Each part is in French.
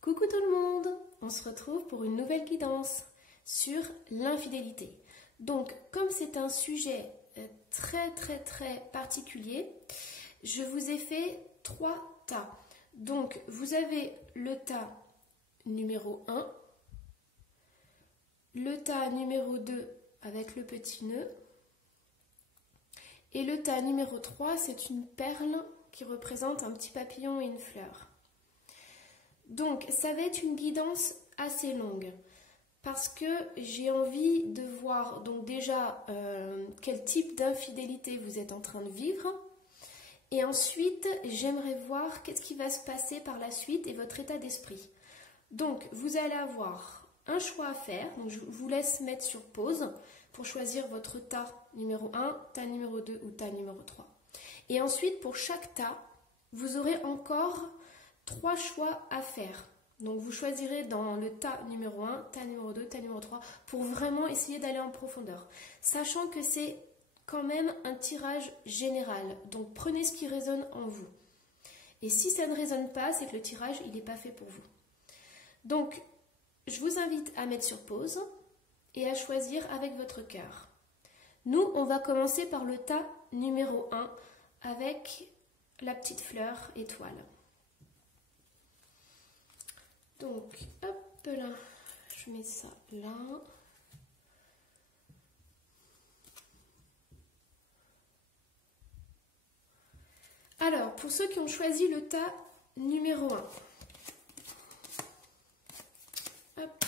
Coucou tout le monde, on se retrouve pour une nouvelle guidance sur l'infidélité. Donc comme c'est un sujet très particulier, je vous ai fait 3 tas. Donc vous avez le tas numéro 1, le tas numéro 2 avec le petit nœud et le tas numéro 3, c'est une perle qui représente un petit papillon et une fleur. Donc ça va être une guidance assez longue parce que j'ai envie de voir donc déjà quel type d'infidélité vous êtes en train de vivre et ensuite j'aimerais voir qu'est-ce qui va se passer par la suite et votre état d'esprit. Donc vous allez avoir un choix à faire, donc je vous laisse mettre sur pause pour choisir votre tas numéro 1, tas numéro 2 ou tas numéro 3. Et ensuite pour chaque tas, vous aurez encore 3 choix à faire. Donc vous choisirez dans le tas numéro 1, tas numéro 2, tas numéro 3 pour vraiment essayer d'aller en profondeur. Sachant que c'est quand même un tirage général. Donc prenez ce qui résonne en vous. Et si ça ne résonne pas, c'est que le tirage il n'est pas fait pour vous. Donc je vous invite à mettre sur pause et à choisir avec votre cœur. Nous, on va commencer par le tas numéro 1 avec la petite fleur étoile. Donc, hop là, je mets ça là. Alors, pour ceux qui ont choisi le tas numéro 1, hop.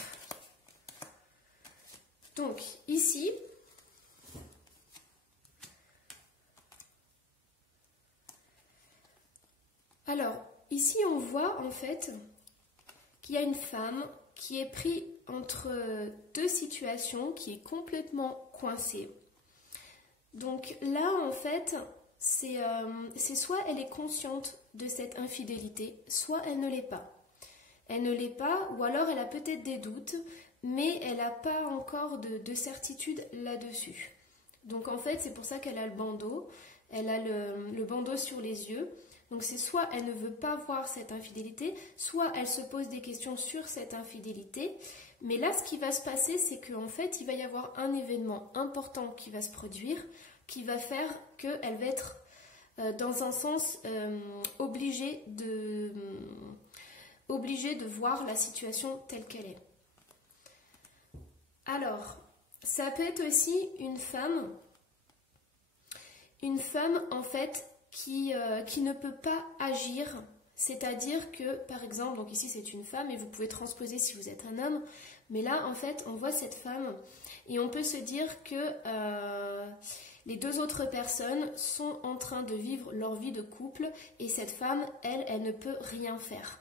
Donc, ici, alors, ici on voit en fait qu'il y a une femme qui est prise entre deux situations, qui est complètement coincée. Donc là, en fait, c'est soit elle est consciente de cette infidélité, soit elle ne l'est pas. Elle ne l'est pas, ou alors elle a peut-être des doutes, mais elle n'a pas encore de certitude là-dessus. Donc en fait, c'est pour ça qu'elle a le bandeau, elle a le bandeau sur les yeux. Donc c'est soit elle ne veut pas voir cette infidélité, soit elle se pose des questions sur cette infidélité. Mais là, ce qui va se passer, c'est qu'en fait, il va y avoir un événement important qui va se produire, qui va faire qu'elle va être, dans un sens, obligée de voir la situation telle qu'elle est. Alors, ça peut être aussi une femme en fait, qui ne peut pas agir, c'est-à-dire que, par exemple, donc ici c'est une femme et vous pouvez transposer si vous êtes un homme, mais là en fait on voit cette femme et on peut se dire que les deux autres personnes sont en train de vivre leur vie de couple et cette femme, elle ne peut rien faire.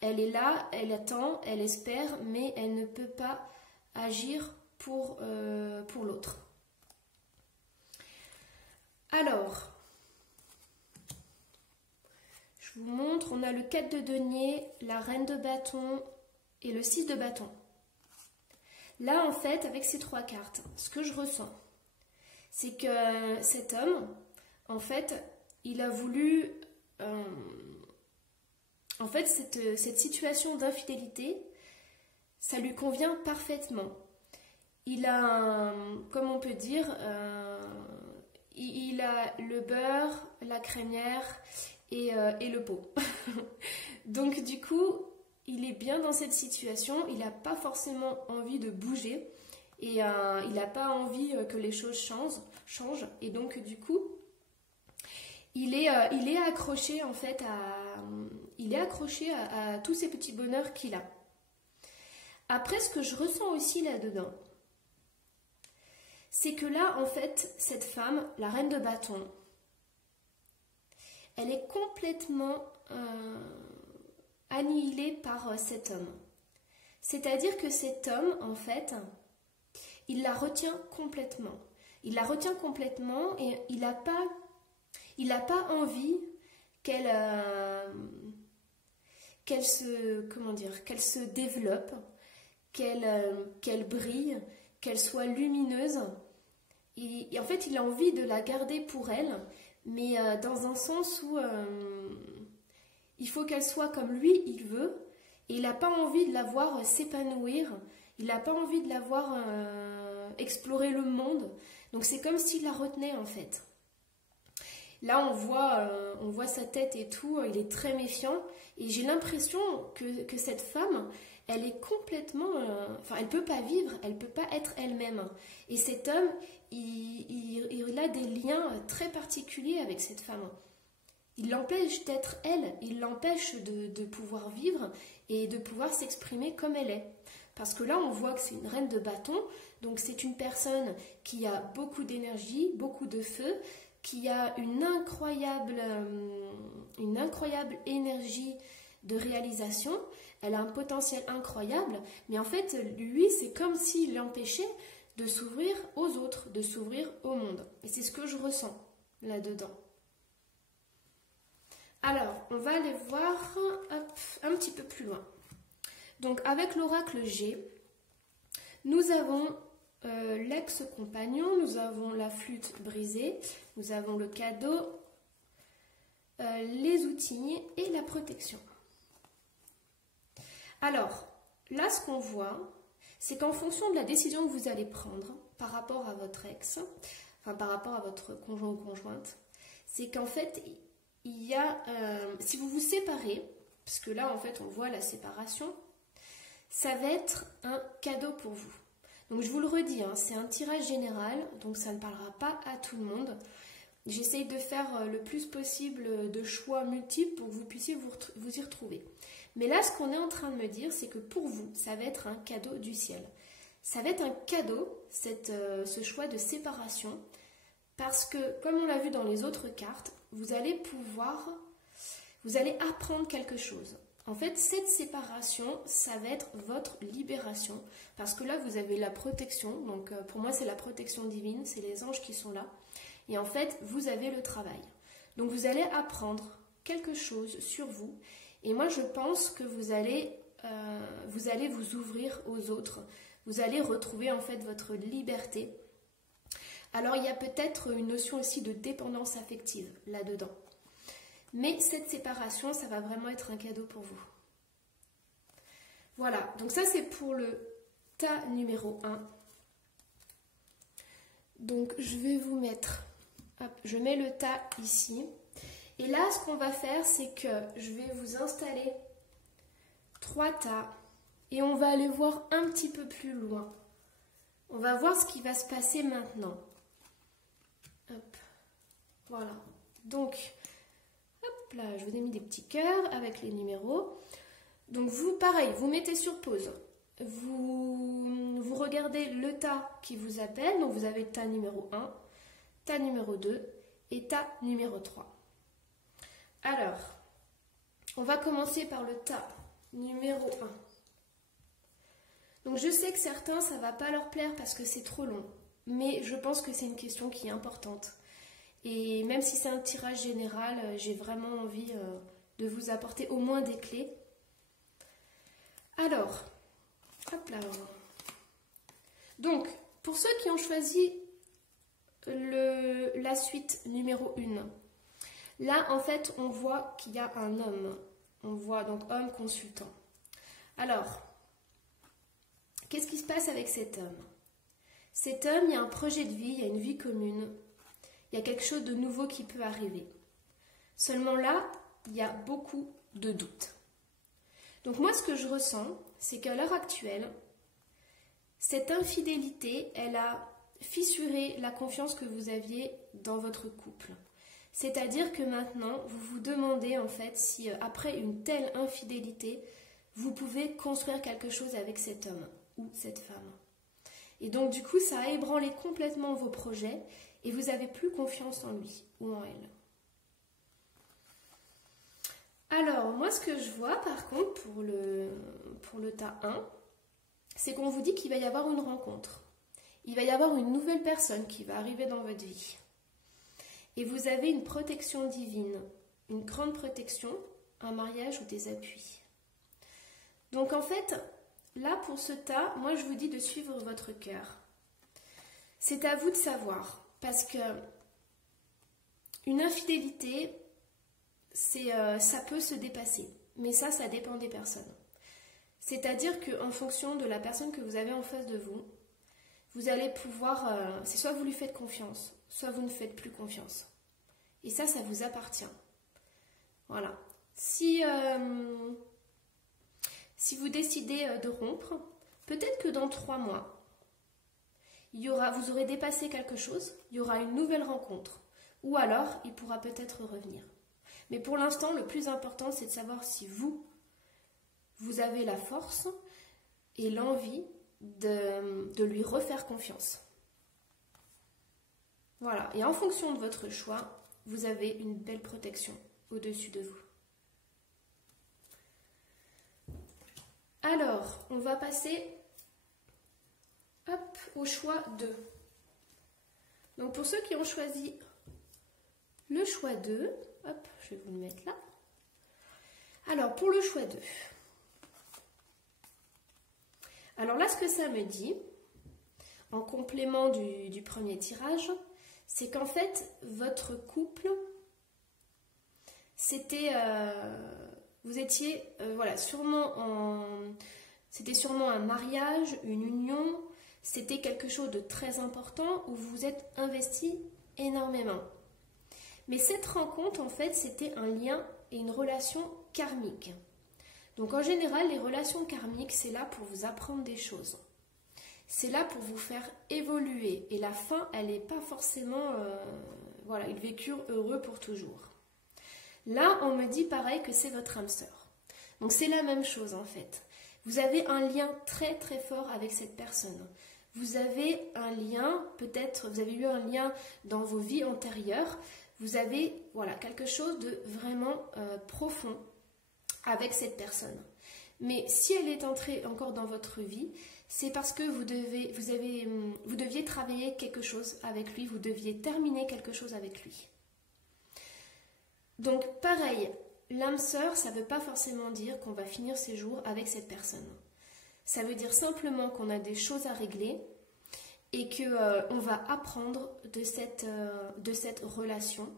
Elle est là, elle attend, elle espère, mais elle ne peut pas agir pour l'autre. Alors, je vous montre, on a le 4 de denier, la reine de bâton et le 6 de bâton. Là, en fait, avec ces 3 cartes, ce que je ressens, c'est que cet homme, en fait, il a voulu... en fait, cette situation d'infidélité, ça lui convient parfaitement. Il a, comme on peut dire, il a le beurre, la crémière et le pot. Donc du coup, il est bien dans cette situation, il n'a pas forcément envie de bouger et il n'a pas envie que les choses changent. Et donc du coup, il est accroché en fait à tous ces petits bonheurs qu'il a. Après, ce que je ressens aussi là-dedans, c'est que là, en fait, cette femme, la reine de bâton, elle est complètement annihilée par cet homme. C'est-à-dire que cet homme, en fait, il la retient complètement. Il la retient complètement et il n'a pas envie qu'elle se développe, qu'elle brille, qu'elle soit lumineuse. Et en fait, il a envie de la garder pour elle, mais dans un sens où il faut qu'elle soit comme lui, il veut, et il n'a pas envie de la voir s'épanouir, il n'a pas envie de la voir explorer le monde. Donc c'est comme s'il la retenait en fait. Là on voit sa tête et tout, il est très méfiant et j'ai l'impression que cette femme, elle est complètement... enfin elle ne peut pas vivre, elle ne peut pas être elle-même. Et cet homme, il a des liens très particuliers avec cette femme. Il l'empêche d'être elle, il l'empêche de pouvoir vivre et de pouvoir s'exprimer comme elle est. Parce que là, on voit que c'est une reine de bâton, donc c'est une personne qui a beaucoup d'énergie, beaucoup de feu, qui a une incroyable énergie de réalisation. Elle a un potentiel incroyable, mais en fait, lui, c'est comme s'il l'empêchait de s'ouvrir aux autres, de s'ouvrir au monde. Et c'est ce que je ressens là-dedans. Alors, on va aller voir un petit peu plus loin. Donc, avec l'oracle G, nous avons l'ex-compagnon, nous avons la flûte brisée, nous avons le cadeau, les outils et la protection. Alors, là, ce qu'on voit, c'est qu'en fonction de la décision que vous allez prendre par rapport à votre ex, enfin par rapport à votre conjoint ou conjointe, c'est qu'en fait, il y a, si vous vous séparez, parce que là, en fait, on voit la séparation, ça va être un cadeau pour vous. Donc, je vous le redis, hein, c'est un tirage général, donc ça ne parlera pas à tout le monde. J'essaye de faire le plus possible de choix multiples pour que vous puissiez vous y retrouver. Mais là, ce qu'on est en train de me dire, c'est que pour vous, ça va être un cadeau du ciel. Ça va être un cadeau, ce choix de séparation, parce que, comme on l'a vu dans les autres cartes, vous allez apprendre quelque chose. En fait, cette séparation, ça va être votre libération, parce que là, vous avez la protection. Donc, pour moi, c'est la protection divine, c'est les anges qui sont là. Et en fait, vous avez le travail. Donc, vous allez apprendre quelque chose sur vous. Et moi, je pense que vous allez vous ouvrir aux autres. Vous allez retrouver, en fait, votre liberté. Alors, il y a peut-être une notion aussi de dépendance affective là-dedans. Mais cette séparation, ça va vraiment être un cadeau pour vous. Voilà, donc ça c'est pour le tas numéro 1. Donc je vais vous mettre, hop, je mets le tas ici. Et là, ce qu'on va faire, c'est que je vais vous installer 3 tas. Et on va aller voir un petit peu plus loin. On va voir ce qui va se passer maintenant. Hop, voilà. Donc... hop là, je vous ai mis des petits cœurs avec les numéros. Donc vous, pareil, vous mettez sur pause. Vous regardez le tas qui vous appelle. Donc vous avez tas numéro 1, tas numéro 2 et tas numéro 3. Alors, on va commencer par le tas numéro 1. Donc je sais que certains, ça ne va pas leur plaire parce que c'est trop long. Mais je pense que c'est une question qui est importante. Et même si c'est un tirage général, j'ai vraiment envie de vous apporter au moins des clés. Alors, hop là. Donc, pour ceux qui ont choisi la suite numéro 1, là, en fait, on voit qu'il y a un homme. On voit donc homme consultant. Alors, qu'est-ce qui se passe avec cet homme? Cet homme, il y a un projet de vie, il y a une vie commune. Il y a quelque chose de nouveau qui peut arriver. Seulement là, il y a beaucoup de doutes. Donc moi, ce que je ressens, c'est qu'à l'heure actuelle, cette infidélité, elle a fissuré la confiance que vous aviez dans votre couple. C'est-à-dire que maintenant, vous vous demandez en fait si après une telle infidélité, vous pouvez construire quelque chose avec cet homme ou cette femme. Et donc du coup, ça a ébranlé complètement vos projets. Et vous n'avez plus confiance en lui ou en elle. Alors, moi, ce que je vois, par contre, pour le tas 1, c'est qu'on vous dit qu'il va y avoir une rencontre. Il va y avoir une nouvelle personne qui va arriver dans votre vie. Et vous avez une protection divine, une grande protection, un mariage ou des appuis. Donc, en fait, là, pour ce tas, moi, je vous dis de suivre votre cœur. C'est à vous de savoir. Parce que une infidélité, ça peut se dépasser. Mais ça dépend des personnes. C'est-à-dire qu'en fonction de la personne que vous avez en face de vous, vous allez pouvoir... c'est soit vous lui faites confiance, soit vous ne faites plus confiance. Et ça vous appartient. Voilà. Si vous décidez de rompre, peut-être que dans 3 mois, vous aurez dépassé quelque chose, il y aura une nouvelle rencontre. Ou alors, il pourra peut-être revenir. Mais pour l'instant, le plus important, c'est de savoir si vous avez la force et l'envie de lui refaire confiance. Voilà. Et en fonction de votre choix, vous avez une belle protection au-dessus de vous. Alors, on va passer au choix 2. Donc pour ceux qui ont choisi le choix 2, je vais vous le mettre là. Alors pour le choix 2. Alors là, ce que ça me dit, en complément du premier tirage, c'est qu'en fait, votre couple, c'était... vous étiez, c'était sûrement un mariage, une union, c'était quelque chose de très important où vous vous êtes investi énormément. Mais cette rencontre, en fait, c'était un lien et une relation karmique. Donc en général, les relations karmiques, c'est là pour vous apprendre des choses. C'est là pour vous faire évoluer. Et la fin, elle n'est pas forcément, ils vécurent heureux pour toujours. Là, on me dit pareil que c'est votre âme sœur. Donc c'est la même chose en fait. Vous avez un lien très très fort avec cette personne. Vous avez un lien, peut-être, vous avez eu un lien dans vos vies antérieures. Vous avez quelque chose de vraiment profond avec cette personne. Mais si elle est entrée encore dans votre vie, c'est parce que vous deviez travailler quelque chose avec lui, vous deviez terminer quelque chose avec lui. Donc pareil, l'âme sœur, ça ne veut pas forcément dire qu'on va finir ses jours avec cette personne. Ça veut dire simplement qu'on a des choses à régler et qu'on va apprendre de cette relation.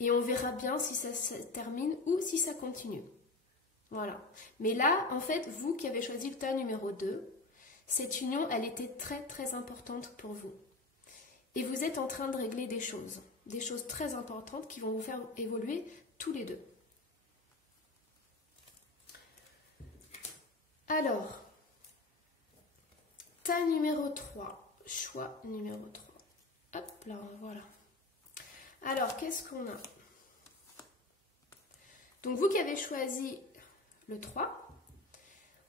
Et on verra bien si ça se termine ou si ça continue. Voilà. Mais là, en fait, vous qui avez choisi le tas numéro 2, cette union, elle était très très importante pour vous. Et vous êtes en train de régler des choses très importantes qui vont vous faire évoluer tous les deux. Alors, tas numéro 3, choix numéro 3. Hop là, voilà. Alors, qu'est-ce qu'on a? Donc, vous qui avez choisi le 3,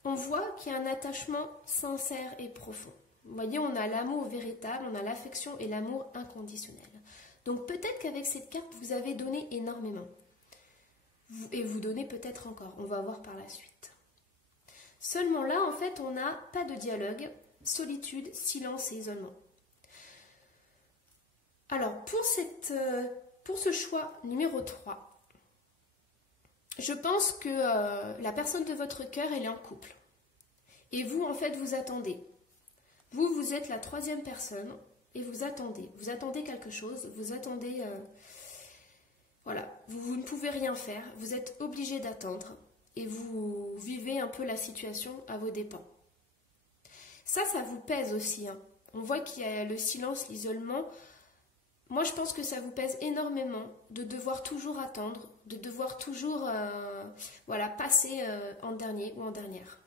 on voit qu'il y a un attachement sincère et profond. Vous voyez, on a l'amour véritable, on a l'affection et l'amour inconditionnel. Donc, peut-être qu'avec cette carte, vous avez donné énormément. Et vous donnez peut-être encore. On va voir par la suite. Seulement là, en fait, on n'a pas de dialogue, solitude, silence et isolement. Alors, pour ce choix numéro 3, je pense que la personne de votre cœur, elle est en couple. Et vous, en fait, vous attendez. Vous êtes la 3e personne et vous attendez. Vous attendez quelque chose, vous attendez... vous ne pouvez rien faire, vous êtes obligé d'attendre et vous vivez un peu la situation à vos dépens. Ça vous pèse aussi. Hein. On voit qu'il y a le silence, l'isolement. Moi, je pense que ça vous pèse énormément de devoir toujours attendre, de devoir toujours passer en dernier ou en dernière.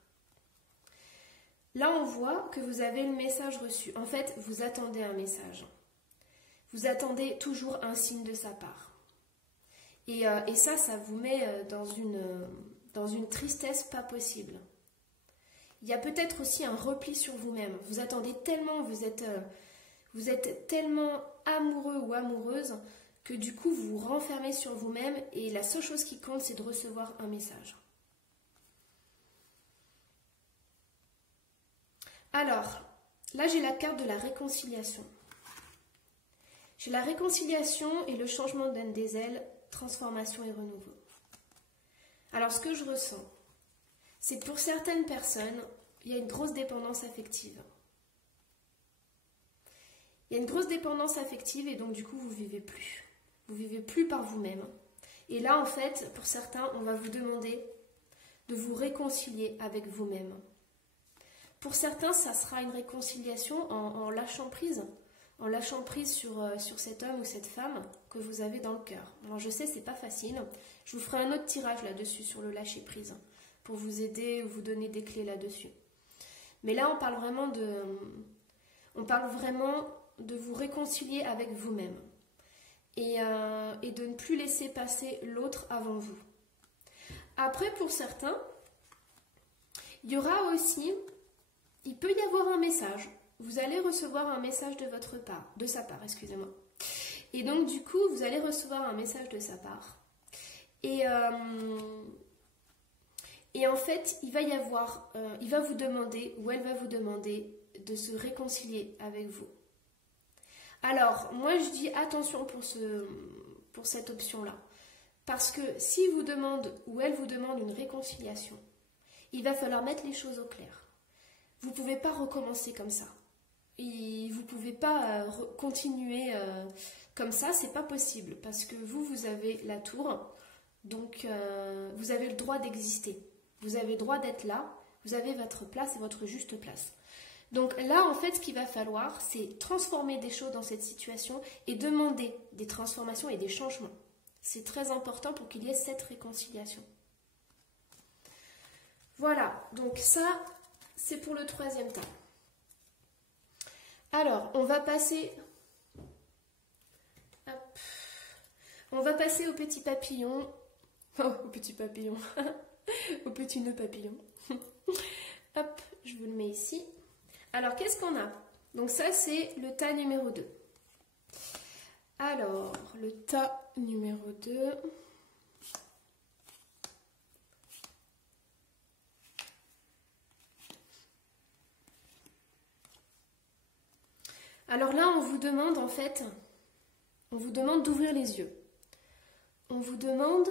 Là, on voit que vous avez le message reçu. En fait, vous attendez un message. Vous attendez toujours un signe de sa part. Et ça vous met dans une tristesse pas possible. Il y a peut-être aussi un repli sur vous-même. Vous attendez tellement, vous êtes tellement amoureux ou amoureuse que du coup vous vous renfermez sur vous-même et la seule chose qui compte, c'est de recevoir un message. Alors, là j'ai la carte de la réconciliation. J'ai la réconciliation et le changement des ailes, transformation et renouveau. Alors ce que je ressens, c'est que pour certaines personnes, il y a une grosse dépendance affective. Il y a une grosse dépendance affective et donc du coup vous ne vivez plus. Vous ne vivez plus par vous-même. Et là en fait, pour certains, on va vous demander de vous réconcilier avec vous-même. Pour certains, ça sera une réconciliation en lâchant prise. En lâchant prise sur cet homme ou cette femme que vous avez dans le cœur. Alors je sais, c'est pas facile. Je vous ferai un autre tirage là-dessus sur le lâcher prise pour vous aider ou vous donner des clés là-dessus. Mais là, on parle vraiment de vous réconcilier avec vous-même et de ne plus laisser passer l'autre avant vous. Après, pour certains, il peut y avoir un message. Vous allez recevoir un message de sa part, excusez-moi. Et donc, du coup, vous allez recevoir un message de sa part. Et en fait, il va vous demander, ou elle va vous demander, de se réconcilier avec vous. Alors, moi, je dis attention pour cette option-là. Parce que si vous demande, ou elle vous demande une réconciliation, il va falloir mettre les choses au clair. Vous ne pouvez pas recommencer comme ça. Et vous ne pouvez pas continuer comme ça, c'est pas possible. Parce que vous avez la tour, donc vous avez le droit d'exister. Vous avez le droit d'être là, vous avez votre place et votre juste place. Donc là, en fait, ce qu'il va falloir, c'est transformer des choses dans cette situation et demander des transformations et des changements. C'est très important pour qu'il y ait cette réconciliation. Voilà, donc ça, c'est pour le troisième tas. Alors, on va passer au petit papillon. Oh, au petit papillon. Au petit nœud papillon. Hop, je vous le mets ici. Alors, qu'est-ce qu'on a? Donc ça, c'est le tas numéro 2. Alors, le tas numéro 2. Alors là, on vous demande en fait, d'ouvrir les yeux. On vous demande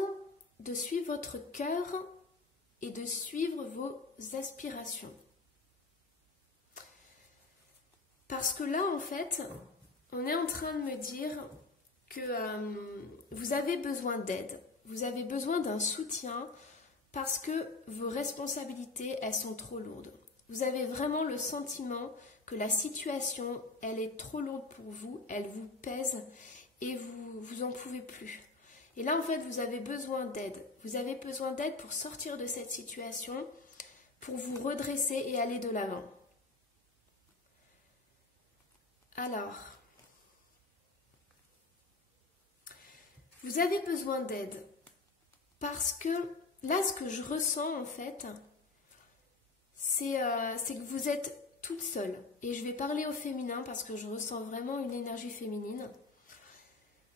de suivre votre cœur et de suivre vos aspirations. Parce que là, en fait, on est en train de me dire que vous avez besoin d'aide, vous avez besoin d'un soutien parce que vos responsabilités, elles sont trop lourdes. Vous avez vraiment le sentiment que la situation, elle est trop lourde pour vous, elle vous pèse et vous en pouvez plus. Et là, en fait, vous avez besoin d'aide. Vous avez besoin d'aide pour sortir de cette situation, pour vous redresser et aller de l'avant. Alors, vous avez besoin d'aide parce que là, ce que je ressens, en fait, c'est que vous êtes toute seule. Et je vais parler au féminin parce que je ressens vraiment une énergie féminine.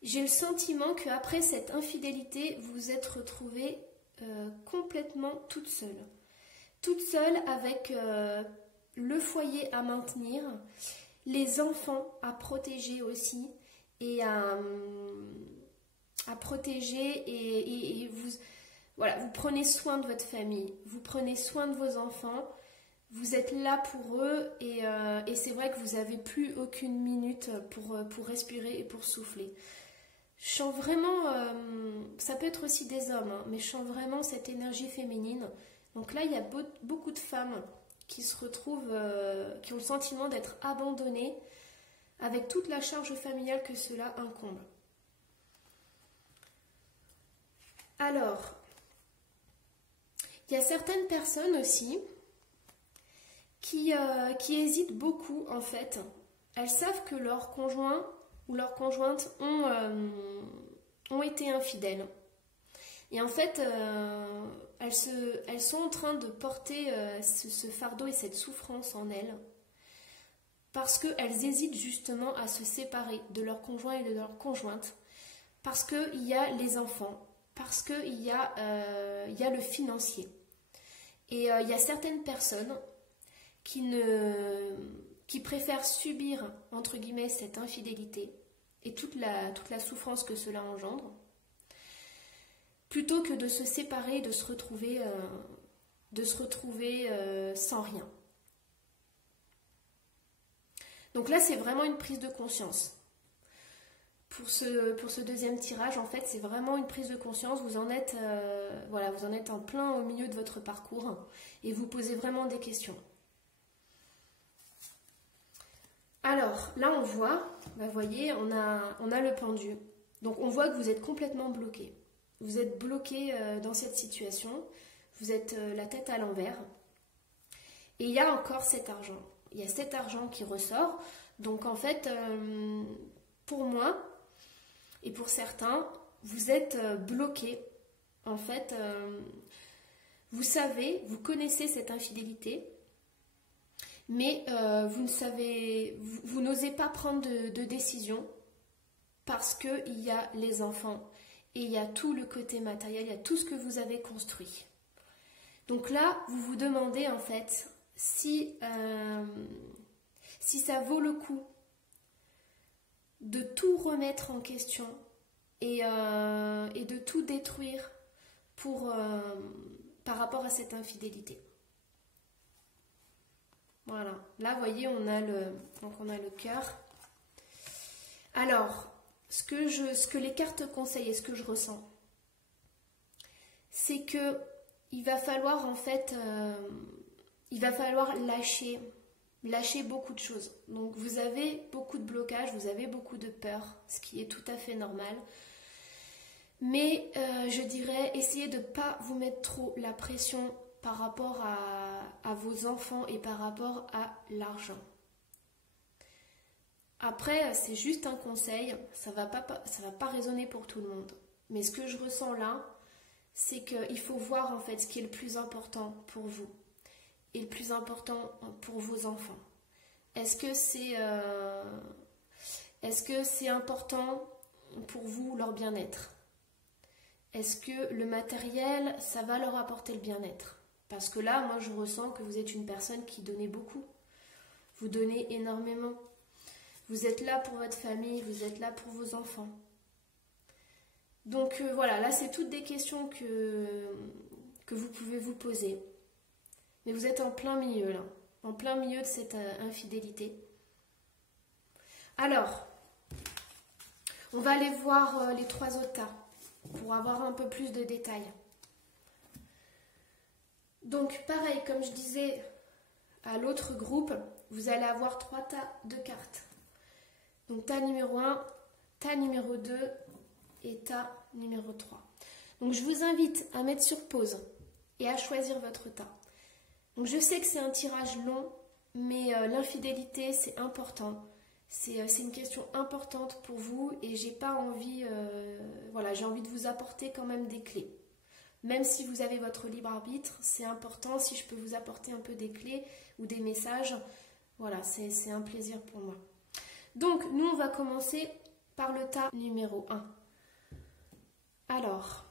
J'ai le sentiment qu'après cette infidélité, vous vous êtes retrouvée complètement toute seule. Toute seule avec le foyer à maintenir, les enfants à protéger aussi et à protéger et vous, voilà, vous prenez soin de votre famille, vous prenez soin de vos enfants, vous êtes là pour eux et c'est vrai que vous n'avez plus aucune minute pour respirer et pour souffler. Je sens vraiment, ça peut être aussi des hommes, hein, mais je sens vraiment cette énergie féminine. Donc là, il y a beaucoup de femmes qui se retrouvent, qui ont le sentiment d'être abandonnées avec toute la charge familiale que cela incombe. Alors, il y a certaines personnes aussi qui hésitent beaucoup en fait. Elles savent que leur conjoint ou leur conjointe ont été infidèles. Et en fait, elles sont en train de porter ce fardeau et cette souffrance en elles parce qu'elles hésitent justement à se séparer de leur conjoint et de leur conjointe parce qu'il y a les enfants, parce qu'il y a le financier. Et il y a certaines personnes qui préfèrent subir, entre guillemets, cette infidélité et toute la souffrance que cela engendre, plutôt que de se séparer, de se retrouver sans rien. Donc là, c'est vraiment une prise de conscience. pour ce deuxième tirage, en fait, c'est vraiment une prise de conscience. Vous en êtes, voilà, vous en êtes en plein au milieu de votre parcours et vous posez vraiment des questions. Alors, là, on voit, vous voyez, on a le pendu. Donc, on voit que vous êtes complètement bloqué. Vous êtes bloqué dans cette situation. Vous êtes la tête à l'envers. Et il y a encore cet argent. Il y a cet argent qui ressort. Donc, en fait, pour moi et pour certains, vous êtes bloqué. En fait, vous savez, vous connaissez cette infidélité. Mais vous n'osez pas prendre de décision parce qu'il y a les enfants et il y a tout le côté matériel, il y a tout ce que vous avez construit. Donc là, vous vous demandez en fait si ça vaut le coup de tout remettre en question et de tout détruire par rapport à cette infidélité. Voilà, là vous voyez on a le cœur. Alors, ce que les cartes conseillent et ce que je ressens, c'est que il va falloir en fait, lâcher beaucoup de choses. Donc vous avez beaucoup de blocages, vous avez beaucoup de peur, ce qui est tout à fait normal. Mais je dirais, essayez de ne pas vous mettre trop la pression par rapport à vos enfants et par rapport à l'argent. Après, c'est juste un conseil, ça va pas résonner pour tout le monde. Mais ce que je ressens là, c'est qu'il faut voir en fait ce qui est le plus important pour vous et le plus important pour vos enfants. Est-ce que c'est important pour vous leur bien-être? Est-ce que le matériel, ça va leur apporter le bien-être? Parce que là, moi, je ressens que vous êtes une personne qui donnait beaucoup. Vous donnez énormément. Vous êtes là pour votre famille, vous êtes là pour vos enfants. Donc voilà, là, c'est toutes des questions que vous pouvez vous poser. Mais vous êtes en plein milieu, là. En plein milieu de cette infidélité. Alors, on va aller voir les 3 autres tas pour avoir un peu plus de détails. Donc pareil, comme je disais à l'autre groupe, vous allez avoir 3 tas de cartes. Donc tas numéro 1, tas numéro 2 et tas numéro 3. Donc je vous invite à mettre sur pause et à choisir votre tas. Donc je sais que c'est un tirage long, mais l'infidélité c'est important. C'est une question importante pour vous et j'ai pas envie, voilà, j'ai envie de vous apporter quand même des clés. Même si vous avez votre libre arbitre, c'est important. Si je peux vous apporter un peu des clés ou des messages, voilà, c'est un plaisir pour moi. Donc, nous, on va commencer par le tas numéro 1. Alors,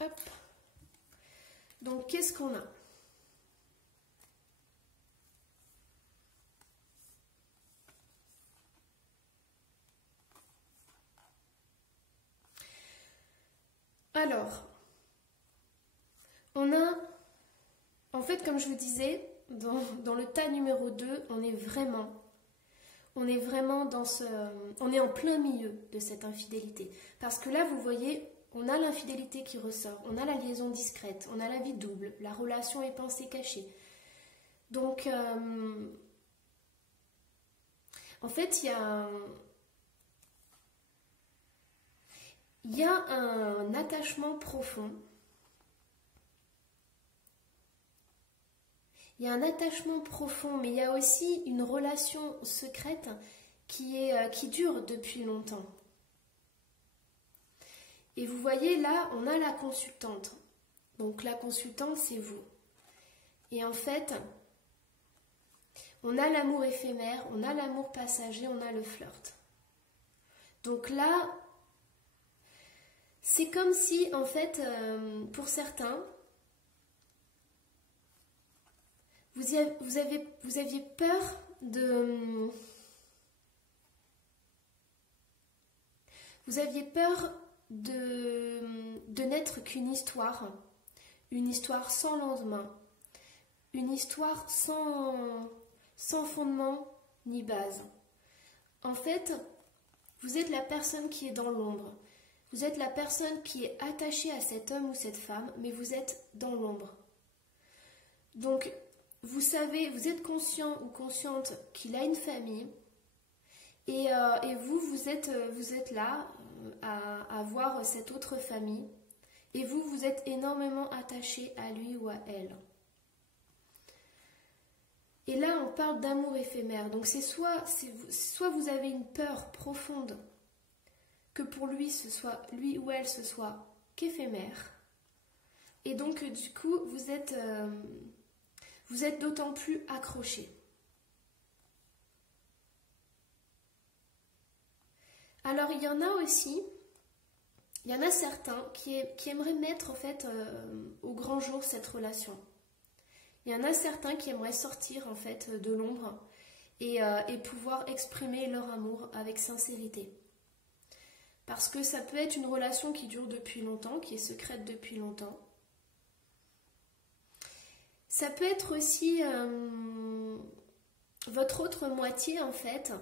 hop. Donc, qu'est-ce qu'on a ? Alors, on a, en fait, comme je vous disais, dans le tas numéro 2, on est vraiment on est en plein milieu de cette infidélité. Parce que là, vous voyez, on a l'infidélité qui ressort, on a la liaison discrète, on a la vie double, la relation est pensée cachée. Donc, en fait, il y a un attachement profond. Il y a un attachement profond, mais il y a aussi une relation secrète qui dure depuis longtemps. Et vous voyez là, on a la consultante. Donc la consultante, c'est vous. Et en fait, on a l'amour éphémère, on a l'amour passager, on a le flirt. Donc là, c'est comme si, en fait, pour certains, vous aviez peur de... Vous aviez peur de n'être qu'une histoire sans lendemain, une histoire sans fondement ni base. en fait, vous êtes la personne qui est dans l'ombre. Vous êtes la personne qui est attachée à cet homme ou cette femme, mais vous êtes dans l'ombre. Donc, vous savez, vous êtes conscient ou consciente qu'il a une famille, et vous êtes là à voir cette autre famille, et vous êtes énormément attaché à lui ou à elle. Et là, on parle d'amour éphémère. Donc, soit vous avez une peur profonde que pour lui ou elle, ce soit qu'éphémère. Et donc, du coup, vous êtes d'autant plus accroché. Alors, il y en a certains qui aimeraient mettre, en fait, au grand jour cette relation. Il y en a certains qui aimeraient sortir, en fait, de l'ombre et pouvoir exprimer leur amour avec sincérité. Parce que ça peut être une relation qui dure depuis longtemps, qui est secrète depuis longtemps. Ça peut être aussi votre autre moitié, en fait.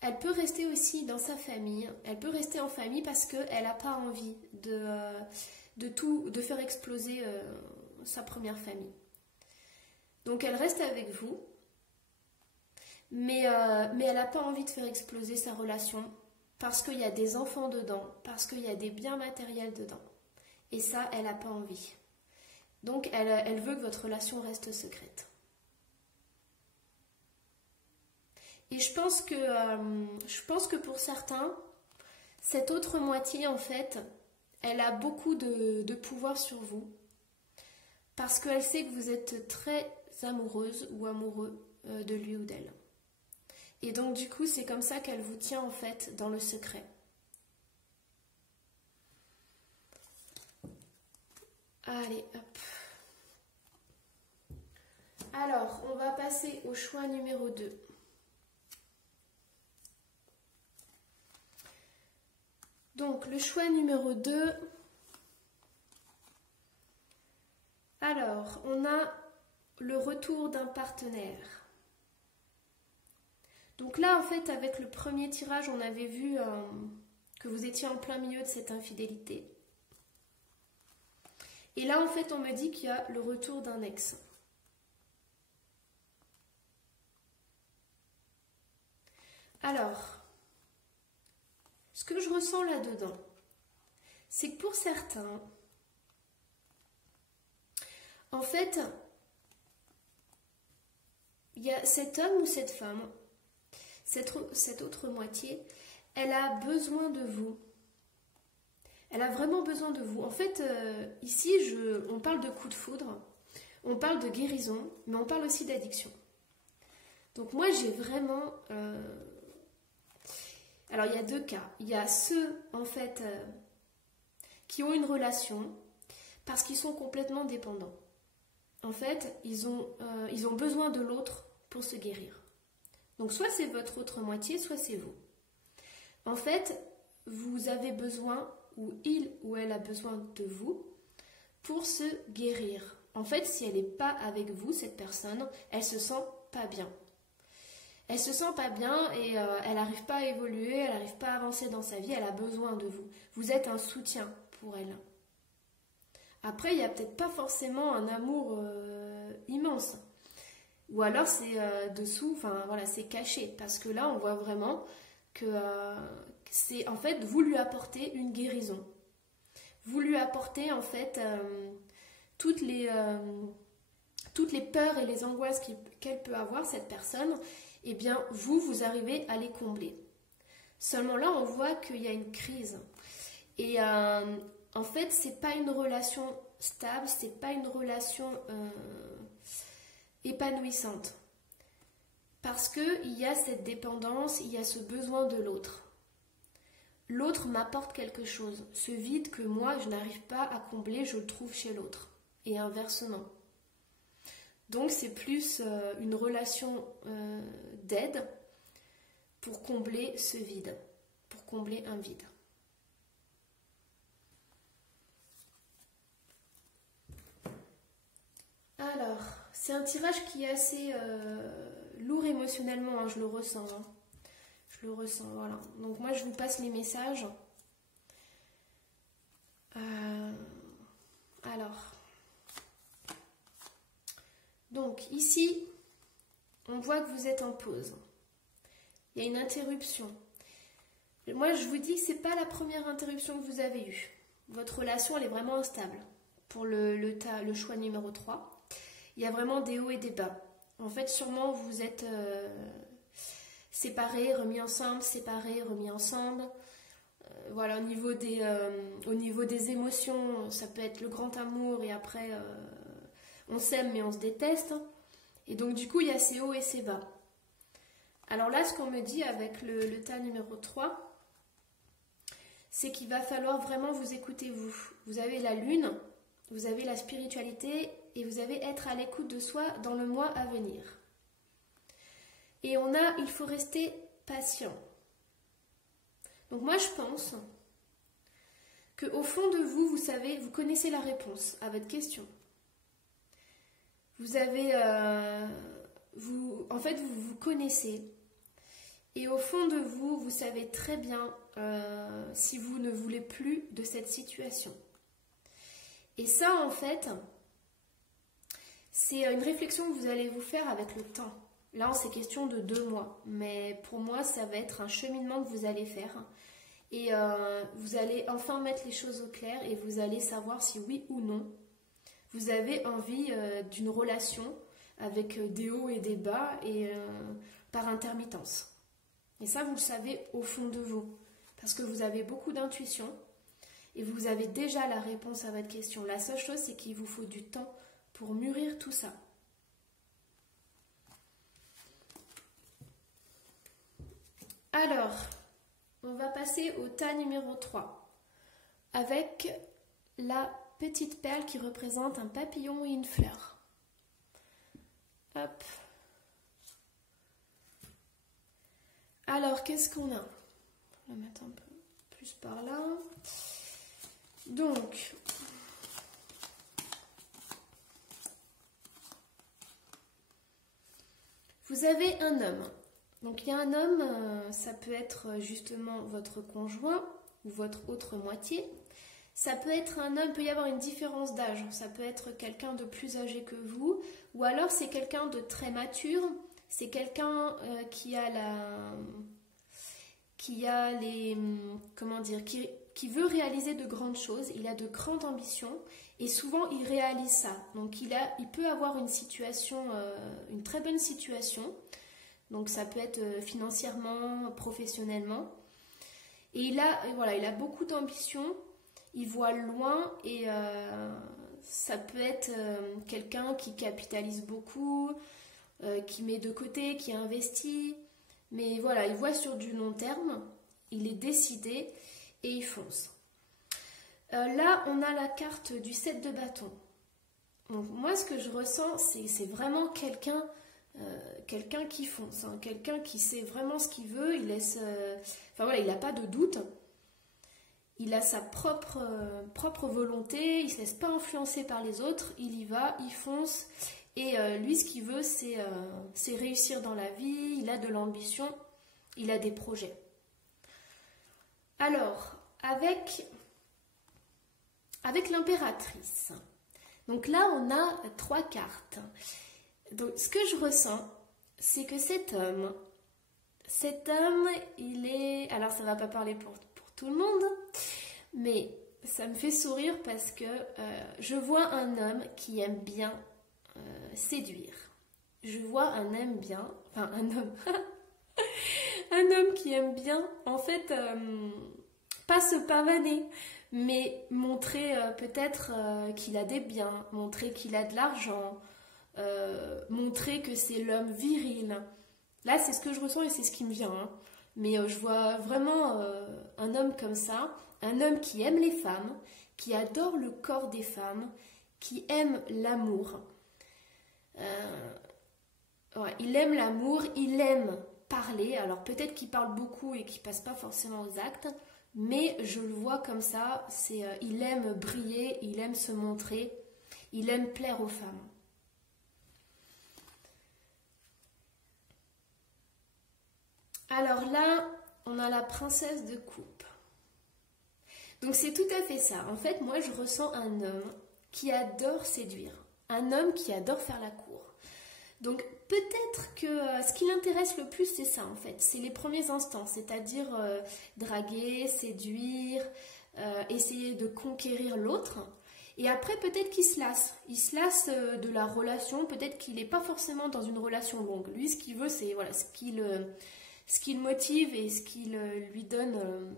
Elle peut rester aussi dans sa famille. Elle peut rester en famille parce qu'elle n'a pas envie de faire exploser sa première famille. Donc elle reste avec vous, mais elle n'a pas envie de faire exploser sa relation parce qu'il y a des enfants dedans, parce qu'il y a des biens matériels dedans. Et ça, elle n'a pas envie. Donc elle veut que votre relation reste secrète. Et je pense que pour certains, cette autre moitié, en fait, elle a beaucoup de pouvoir sur vous parce qu'elle sait que vous êtes très amoureuse ou amoureux de lui ou d'elle. Et donc du coup, c'est comme ça qu'elle vous tient en fait dans le secret. Allez, hop. Alors, on va passer au choix numéro 2. Donc, le choix numéro 2. Alors, on a le retour d'un partenaire. Donc là, en fait, avec le premier tirage, on avait vu que vous étiez en plein milieu de cette infidélité. Et là, en fait, on me dit qu'il y a le retour d'un ex. Alors, ce que je ressens là-dedans, c'est que pour certains, en fait, il y a cet homme ou cette femme, cette autre moitié, elle a besoin de vous. Elle a vraiment besoin de vous. En fait, ici, on parle de coup de foudre, on parle de guérison, mais on parle aussi d'addiction. Donc moi, j'ai vraiment... Alors, il y a deux cas. Il y a ceux, en fait, qui ont une relation parce qu'ils sont complètement dépendants. En fait, ils ont besoin de l'autre pour se guérir. Donc, soit c'est votre autre moitié, soit c'est vous. En fait, vous avez besoin, ou il ou elle a besoin de vous pour se guérir. En fait, si elle n'est pas avec vous, cette personne, elle se sent pas bien. Elle se sent pas bien et elle n'arrive pas à évoluer, elle n'arrive pas à avancer dans sa vie, elle a besoin de vous. Vous êtes un soutien pour elle. Après, il n'y a peut-être pas forcément un amour immense. Ou alors c'est dessous, enfin voilà, c'est caché. Parce que là, on voit vraiment que c'est en fait, vous lui apportez une guérison. Vous lui apportez en fait toutes les peurs et les angoisses qu'elle peut avoir, cette personne. Eh bien, vous arrivez à les combler. Seulement là, on voit qu'il y a une crise. Et en fait, c'est pas une relation stable, c'est pas une relation épanouissante. Parce qu'il y a cette dépendance, il y a ce besoin de l'autre. L'autre m'apporte quelque chose. Ce vide que moi, je n'arrive pas à combler, je le trouve chez l'autre. Et inversement. Donc c'est plus une relation d'aide pour combler ce vide, pour combler un vide. Alors, c'est un tirage qui est assez lourd émotionnellement, hein, je le ressens. Je le ressens, voilà. Donc moi, je vous passe les messages. Alors, donc ici, on voit que vous êtes en pause. Il y a une interruption. Moi, je vous dis que ce n'est pas la première interruption que vous avez eue. Votre relation, elle est vraiment instable. Pour le choix numéro 3, il y a vraiment des hauts et des bas. En fait, sûrement, vous êtes séparés, remis ensemble, séparés, remis ensemble. Voilà, au niveau des émotions, ça peut être le grand amour et après, on s'aime mais on se déteste. Et donc, du coup, il y a ces hauts et ces bas. Alors là, ce qu'on me dit avec le tas numéro 3, c'est qu'il va falloir vraiment vous écouter vous. Vous avez la lune, vous avez la spiritualité et vous avez être à l'écoute de soi dans le mois à venir. Et il faut rester patient. Donc moi je pense qu'au fond de vous, vous savez, vous connaissez la réponse à votre question. Vous avez, en fait vous vous connaissez. Et au fond de vous, vous savez très bien si vous ne voulez plus de cette situation. Et ça, en fait, c'est une réflexion que vous allez vous faire avec le temps. Là, c'est question de 2 mois. Mais pour moi, ça va être un cheminement que vous allez faire. Et vous allez enfin mettre les choses au clair et vous allez savoir si oui ou non, vous avez envie d'une relation avec des hauts et des bas et par intermittence. Et ça, vous le savez au fond de vous, parce que vous avez beaucoup d'intuition et vous avez déjà la réponse à votre question. La seule chose, c'est qu'il vous faut du temps pour mûrir tout ça. Alors, on va passer au tas numéro 3, avec la petite perle qui représente un papillon et une fleur. Hop. Alors, qu'est-ce qu'on a? On va mettre un peu plus par là. Donc, vous avez un homme. Donc, il y a un homme, ça peut être justement votre conjoint ou votre autre moitié. Ça peut être un homme, il peut y avoir une différence d'âge. Ça peut être quelqu'un de plus âgé que vous, ou alors c'est quelqu'un de très mature. C'est quelqu'un qui veut réaliser de grandes choses, il a de grandes ambitions et souvent il réalise ça. Donc il peut avoir une situation, une très bonne situation, donc ça peut être financièrement, professionnellement. Et il a beaucoup d'ambition, il voit loin et ça peut être quelqu'un qui capitalise beaucoup, qui met de côté, qui investit, mais voilà, il voit sur du long terme, il est décidé et il fonce. Là, on a la carte du 7 de bâton. Donc moi, ce que je ressens, c'est vraiment quelqu'un qui fonce, hein, quelqu'un qui sait vraiment ce qu'il veut, il n'a pas de doute, il a sa propre volonté, il ne se laisse pas influencer par les autres, il y va, il fonce. Et lui, ce qu'il veut, c'est réussir dans la vie, il a de l'ambition, il a des projets. Alors, avec l'impératrice, donc là, on a 3 cartes. Donc, ce que je ressens, c'est que cet homme, il est... Alors, ça ne va pas parler pour tout le monde, mais ça me fait sourire parce que je vois un homme qui aime bien séduire. Je vois un homme qui aime bien, en fait, pas se pavaner, mais montrer peut-être qu'il a des biens, montrer qu'il a de l'argent, montrer que c'est l'homme viril. Là, c'est ce que je ressens et c'est ce qui me vient. Hein. Mais je vois vraiment un homme comme ça, un homme qui aime les femmes, qui adore le corps des femmes, qui aime l'amour. Il aime l'amour, il aime parler, alors peut-être qu'il parle beaucoup et qu'il passe pas forcément aux actes, mais je le vois comme ça, il aime briller, il aime se montrer, il aime plaire aux femmes. Alors là, on a la princesse de coupe. Donc c'est tout à fait ça. En fait, moi, je ressens un homme qui adore séduire. Un homme qui adore faire la cour. Donc peut-être que ce qui l'intéresse le plus, c'est ça en fait. C'est les premiers instants, c'est-à-dire draguer, séduire, essayer de conquérir l'autre. Et après, peut-être qu'il se lasse. Il se lasse de la relation. Peut-être qu'il n'est pas forcément dans une relation longue. Lui, ce qu'il veut, c'est voilà, ce qui le motive et ce qui lui donne...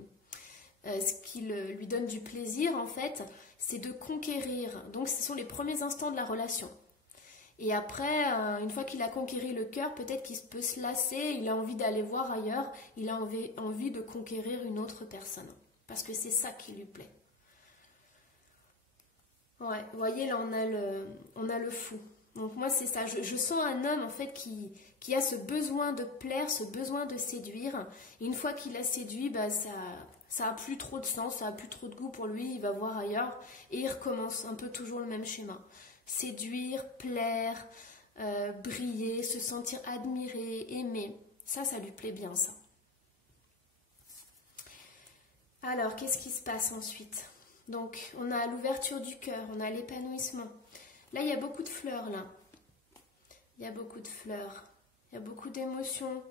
lui donne du plaisir en fait, c'est de conquérir. Donc ce sont les premiers instants de la relation. Et après, une fois qu'il a conquéri le cœur, peut-être qu'il peut se lasser, il a envie d'aller voir ailleurs, il a envie de conquérir une autre personne. Parce que c'est ça qui lui plaît. Ouais, vous voyez là on a le fou. Donc moi c'est ça, je sens un homme en fait qui a ce besoin de plaire, ce besoin de séduire. Et une fois qu'il a séduit, bah, ça a plus trop de sens, ça a plus trop de goût pour lui, il va voir ailleurs et il recommence un peu toujours le même schéma. Séduire, plaire, briller, se sentir admiré, aimé, ça lui plaît bien ça. Alors qu'est-ce qui se passe ensuite? Donc on a l'ouverture du cœur, on a l'épanouissement. Là il y a beaucoup de fleurs là. Il y a beaucoup de fleurs, il y a beaucoup d'émotions.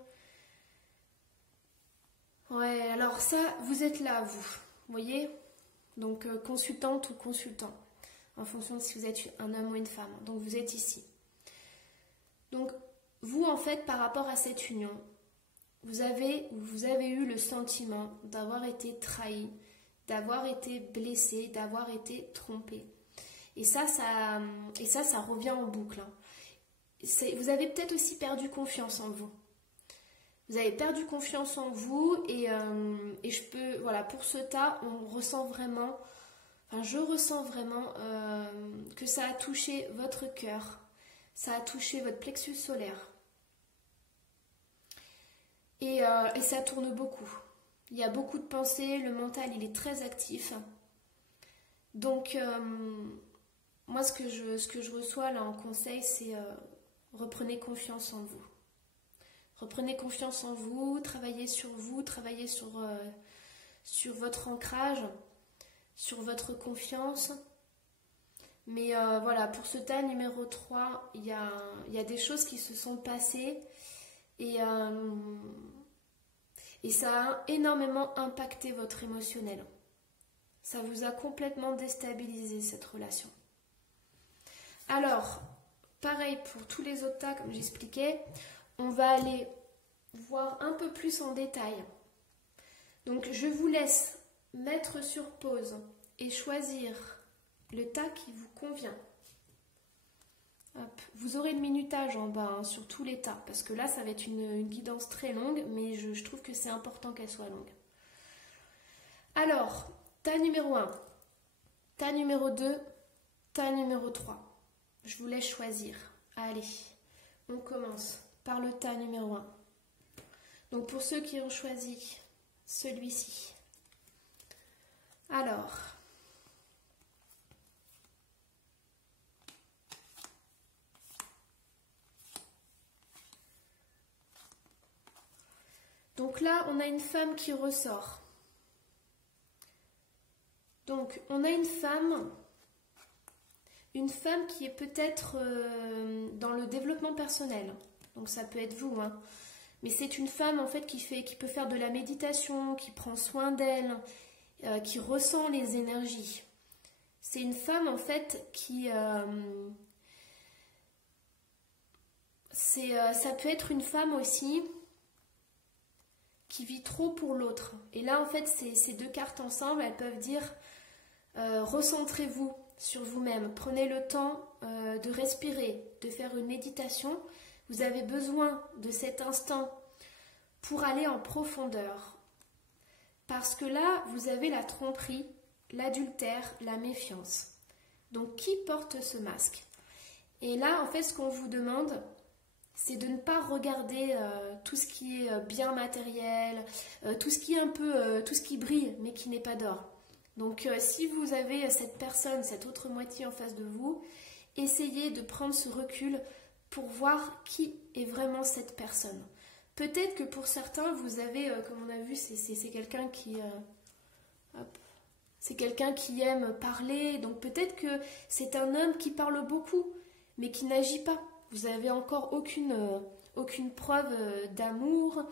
Ouais, alors ça, vous êtes là, vous voyez? Donc, consultante ou consultant, en fonction de si vous êtes un homme ou une femme. Donc, vous êtes ici. Donc, vous, en fait, par rapport à cette union, vous avez eu le sentiment d'avoir été trahi, d'avoir été blessé, d'avoir été trompé. Et ça revient en boucle. Hein. Vous avez peut-être aussi perdu confiance en vous. Vous avez perdu confiance en vous et voilà, pour ce tas, je ressens vraiment que ça a touché votre cœur, ça a touché votre plexus solaire. Et ça tourne beaucoup. Il y a beaucoup de pensées, le mental il est très actif. Donc moi ce que je reçois là en conseil, c'est reprenez confiance en vous. Reprenez confiance en vous, travaillez sur votre ancrage, sur votre confiance. Mais voilà, pour ce tas numéro 3, il y a des choses qui se sont passées et ça a énormément impacté votre émotionnel. Ça vous a complètement déstabilisé cette relation. Alors, pareil pour tous les autres tas, comme j'expliquais, on va aller voir un peu plus en détail. Donc je vous laisse mettre sur pause et choisir le tas qui vous convient. Hop. Vous aurez le minutage en bas hein, sur tous les tas, parce que là ça va être une guidance très longue, mais je trouve que c'est important qu'elle soit longue. Alors, tas numéro 1, tas numéro 2, tas numéro 3. Je vous laisse choisir. Allez, on commence par le tas numéro 1. Donc pour ceux qui ont choisi celui-ci. Alors, donc là, on a une femme qui ressort. Donc, on a une femme qui est peut-être dans le développement personnel. Donc, ça peut être vous, hein. Mais c'est une femme, en fait, qui peut faire de la méditation, qui prend soin d'elle, qui ressent les énergies. C'est une femme, en fait, ça peut être une femme aussi qui vit trop pour l'autre. Et là, en fait, ces deux cartes ensemble, elles peuvent dire recentrez-vous sur vous-même. Prenez le temps de respirer, de faire une méditation. Vous avez besoin de cet instant pour aller en profondeur. Parce que là, vous avez la tromperie, l'adultère, la méfiance. Donc, qui porte ce masque? Et là, en fait, ce qu'on vous demande, c'est de ne pas regarder tout ce qui est bien matériel, tout ce qui est tout ce qui brille, mais qui n'est pas d'or. Donc, si vous avez cette personne, cette autre moitié en face de vous, essayez de prendre ce recul pour voir qui est vraiment cette personne. Peut-être que pour certains, vous avez, comme on a vu, c'est quelqu'un qui... hop, c'est quelqu'un qui aime parler, donc peut-être que c'est un homme qui parle beaucoup, mais qui n'agit pas. Vous n'avez encore aucune preuve d'amour.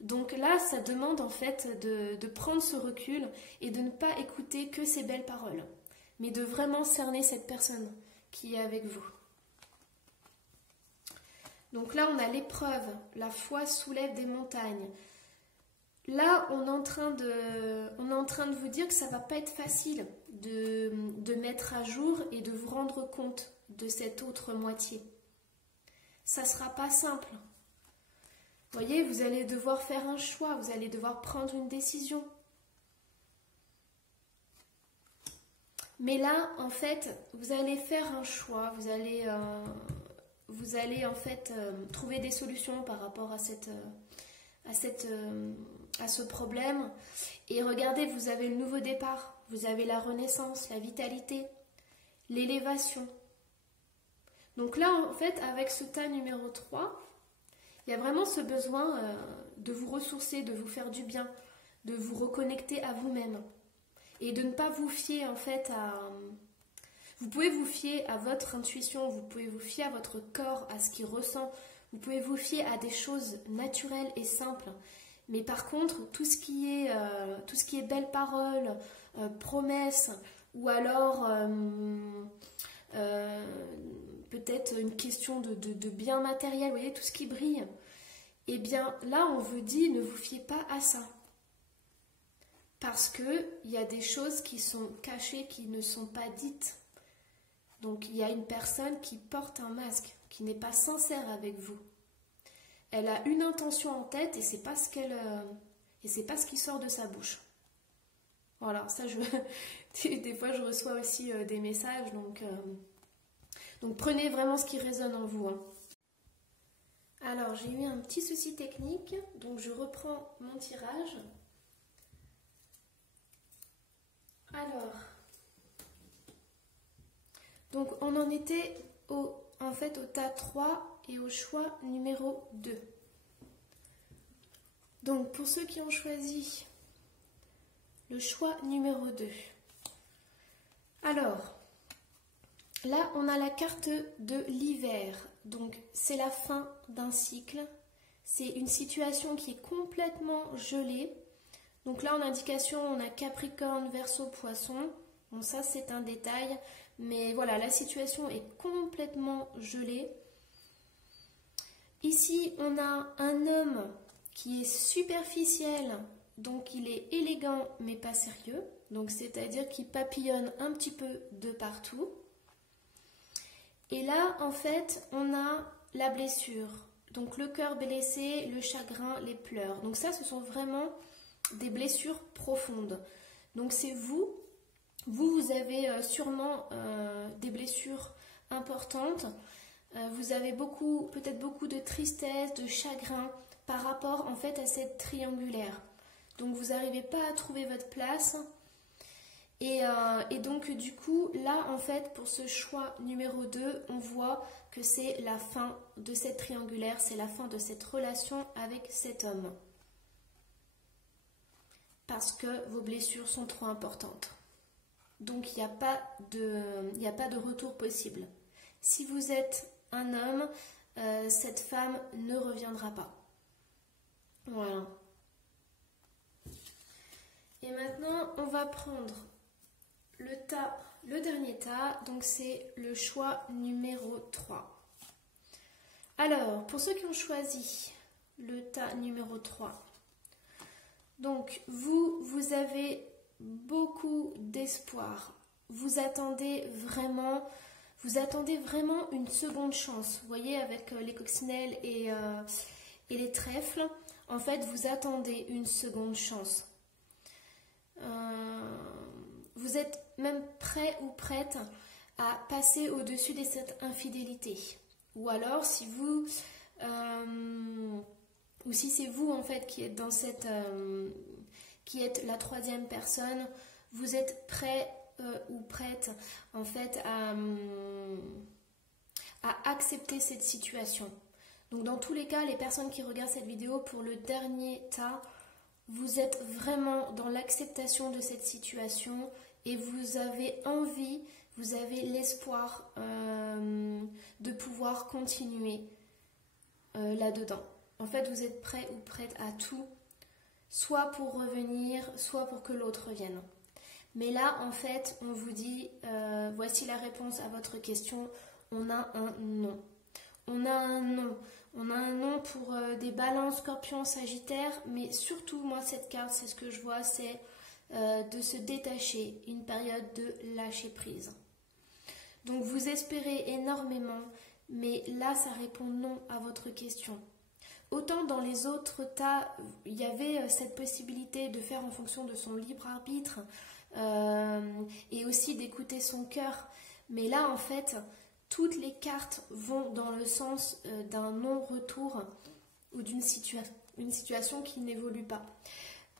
Donc là, ça demande en fait de prendre ce recul et de ne pas écouter que ces belles paroles, mais de vraiment cerner cette personne qui est avec vous. Donc là, on a l'épreuve, la foi soulève des montagnes. Là, on est en train de vous dire que ça ne va pas être facile de mettre à jour et de vous rendre compte de cette autre moitié. Ça ne sera pas simple. Vous voyez, vous allez devoir faire un choix, vous allez devoir prendre une décision. Mais là, en fait, vous allez faire un choix, vous allez en fait trouver des solutions par rapport à ce problème. Et regardez, vous avez le nouveau départ, vous avez la renaissance, la vitalité, l'élévation. Donc là, en fait, avec ce tas numéro 3, il y a vraiment ce besoin de vous ressourcer, de vous faire du bien, de vous reconnecter à vous-même et de ne pas vous fier en fait à... Vous pouvez vous fier à votre intuition, vous pouvez vous fier à votre corps, à ce qu'il ressent, vous pouvez vous fier à des choses naturelles et simples. Mais par contre, tout ce qui est belles paroles, promesses, ou alors peut-être une question de bien matériel, vous voyez, tout ce qui brille, eh bien là, on vous dit, ne vous fiez pas à ça. Parce qu'il y a des choses qui sont cachées, qui ne sont pas dites. Donc il y a une personne qui porte un masque, qui n'est pas sincère avec vous. Elle a une intention en tête et c'est pas ce qui sort de sa bouche. Voilà, ça des fois je reçois aussi des messages, donc prenez vraiment ce qui résonne en vous. Hein. Alors j'ai eu un petit souci technique, donc je reprends mon tirage. Alors, donc on en était au tas 3 et au choix numéro 2. Donc pour ceux qui ont choisi le choix numéro 2. Alors, là on a la carte de l'hiver. Donc c'est la fin d'un cycle. C'est une situation qui est complètement gelée. Donc là en indication on a Capricorne, Verseau, Poisson. Bon ça c'est un détail. Mais voilà, la situation est complètement gelée. Ici, on a un homme qui est superficiel, donc il est élégant mais pas sérieux. Donc c'est-à-dire qu'il papillonne un petit peu de partout. Et là, en fait, on a la blessure. Donc le cœur blessé, le chagrin, les pleurs. Donc ça, ce sont vraiment des blessures profondes. Donc c'est vous. Vous avez sûrement des blessures importantes. Vous avez peut-être beaucoup de tristesse, de chagrin par rapport en fait à cette triangulaire. Donc vous n'arrivez pas à trouver votre place. Et donc du coup, là en fait, pour ce choix numéro 2, on voit que c'est la fin de cette triangulaire, c'est la fin de cette relation avec cet homme. Parce que vos blessures sont trop importantes. Donc il n'y a pas de retour possible. Si vous êtes un homme, cette femme ne reviendra pas. Voilà. Et maintenant, on va prendre le dernier tas, donc c'est le choix numéro 3. Alors, pour ceux qui ont choisi le tas numéro 3, donc vous avez beaucoup d'espoir. Vous attendez vraiment une seconde chance. Vous voyez, avec les coccinelles et les trèfles, en fait, vous attendez une seconde chance. Vous êtes même prêt ou prête à passer au-dessus de cette infidélité. Ou alors, si c'est vous en fait qui êtes dans cette qui êtes la troisième personne, vous êtes prêt ou prête en fait à accepter cette situation. Donc dans tous les cas, les personnes qui regardent cette vidéo, pour le dernier tas, vous êtes vraiment dans l'acceptation de cette situation et vous avez envie, vous avez l'espoir de pouvoir continuer là-dedans. En fait, vous êtes prêt ou prête à tout, soit pour revenir, soit pour que l'autre revienne. Mais là, en fait, on vous dit, voici la réponse à votre question, on a un non. On a un non. On a un non pour des balances, scorpions, sagittaires, mais surtout, moi, cette carte, c'est ce que je vois, c'est de se détacher, une période de lâcher prise. Donc, vous espérez énormément, mais là, ça répond non à votre question. Autant dans les autres tas, il y avait cette possibilité de faire en fonction de son libre arbitre et aussi d'écouter son cœur. Mais là, en fait, toutes les cartes vont dans le sens d'un non-retour ou d'une situation qui n'évolue pas.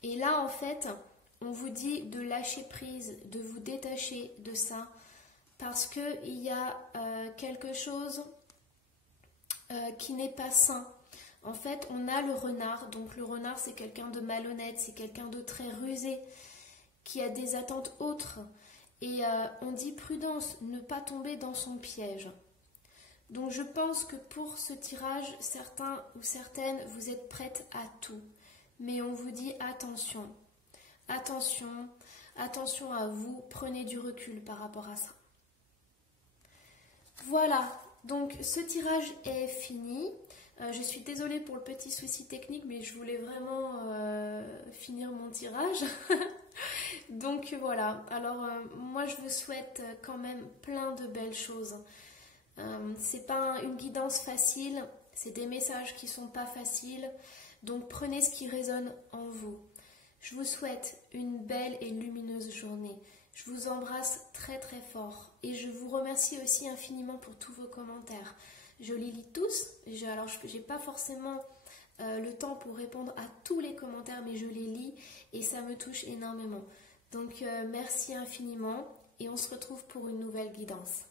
Et là, en fait, on vous dit de lâcher prise, de vous détacher de ça, parce qu'il y a quelque chose qui n'est pas sain. En fait, on a le renard. Donc le renard, c'est quelqu'un de malhonnête, c'est quelqu'un de très rusé, qui a des attentes autres. Et on dit prudence, ne pas tomber dans son piège. Donc je pense que pour ce tirage, certains ou certaines, vous êtes prêtes à tout. Mais on vous dit attention, attention, attention à vous, prenez du recul par rapport à ça. Voilà, donc ce tirage est fini. Je suis désolée pour le petit souci technique, mais je voulais vraiment finir mon tirage. Donc voilà, alors moi je vous souhaite quand même plein de belles choses. C'est pas une guidance facile, c'est des messages qui sont pas faciles, donc prenez ce qui résonne en vous. Je vous souhaite une belle et lumineuse journée. Je vous embrasse très très fort et je vous remercie aussi infiniment pour tous vos commentaires. Je les lis tous, alors je n'ai pas forcément le temps pour répondre à tous les commentaires, mais je les lis et ça me touche énormément. Donc merci infiniment et on se retrouve pour une nouvelle guidance.